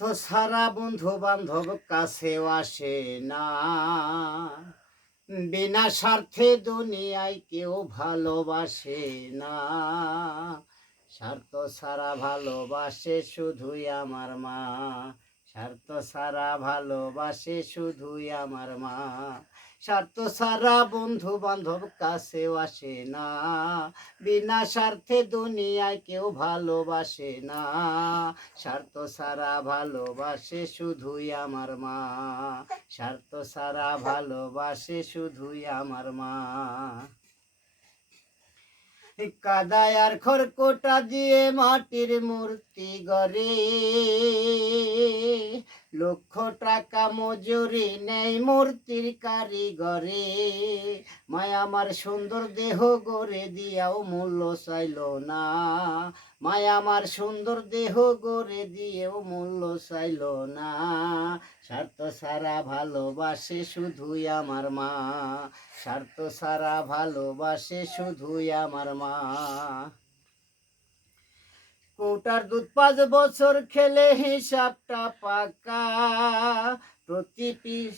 স্বার্থ ছাড়া বন্ধু বান্ধব কাছেও আসে না, বিনা স্বার্থে দুনিয়ায় কেউ ভালোবাসে না। স্বার্থ ছাড়া ভালোবাসে শুধুই আমার মা, স্বার্থ ছাড়া ভালোবাসে শুধুই আমার মা। স্বার্থ ছাড়া বন্ধু বান্ধব কাছেও আসে না, বিনা স্বার্থে দুনিয়ায় কেউ ভালোবাসে না। স্বার্থ ছাড়া ভালোবাসে শুধুই আমার মা, স্বার্থ ছাড়া ভালোবাসে শুধুই আমার মা। কাদায় আর খড়কুটা দিয়ে মাটির মূর্তি গড়ে, লক্ষ টাকা মজুরি নেই মূর্তির কারিগরে। মায়া আমার সুন্দর দেহ গড়ে দিয়াও মূল্য চাইল না, মায়া আমার সুন্দর দেহ গড়ে দিয়েও মূল্য চাইল না। স্বার্থ ছাড়া ভালোবাসে শুধুই আমার মা, স্বার্থ ছাড়া ভালোবাসে শুধুই আমার মা। কৌটার দুধ 5 বছর খেলে হিসাবটা পাকা, প্রতি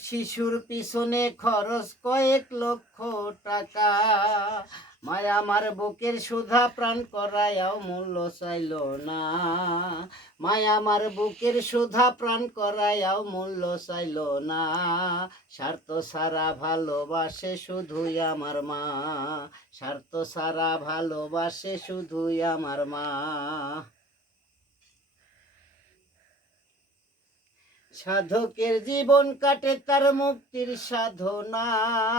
শিশুর পিছনে খরচ কয়েক লক্ষ টাকা। মায়া আমার বুকের সুধা প্রাণ করায়াও মূল্য চাইল না, মায়া আমার বুকের সুধা প্রাণ করায়াও মূল্য চাইল না। স্বার্থ ছাড়া ভালোবাসে শুধুই আমার মা, স্বার্থ ছাড়া ভালোবাসে শুধুই আমার মা। সাধকের জীবন কাটে তার মুক্তির সাধনায়,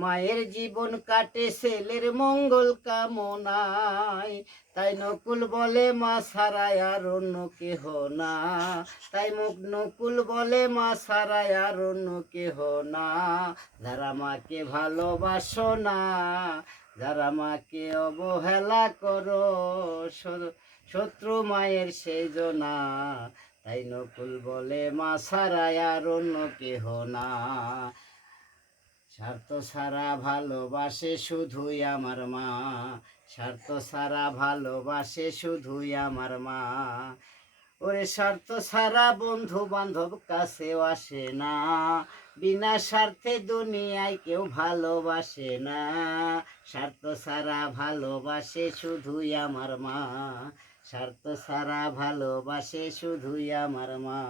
মায়ের জীবন কাটে ছেলের মঙ্গল কামনায়। তাই নকুল বলে মা ছাড়াই আর অন্য কেহ না, তাই নকুল বলে মা ছাড়াই আর অন্য কেহ না। যারা মাকে ভালোবাসো না, যারা মাকে অবহেলা করো, শত্রু মায়ের সেজনা। তাই নকুল বলে মা ছাড়া আর অন্য কেহ না। স্বার্থ ছাড়া ভালোবাসে শুধুই আমার মা, স্বার্থ ছাড়া ভালোবাসে শুধুই আমার মা। ওরে স্বার্থ ছাড়া বন্ধু বান্ধব কাছেও আসে না, বিনা স্বার্থে দুনিয়ায় কেউ ভালোবাসে না। স্বার্থ ছাড়া ভালোবাসে শুধুই আমার মা, স্বার্থ ছাড়া ভালোবাসে শুধুই আমার মা।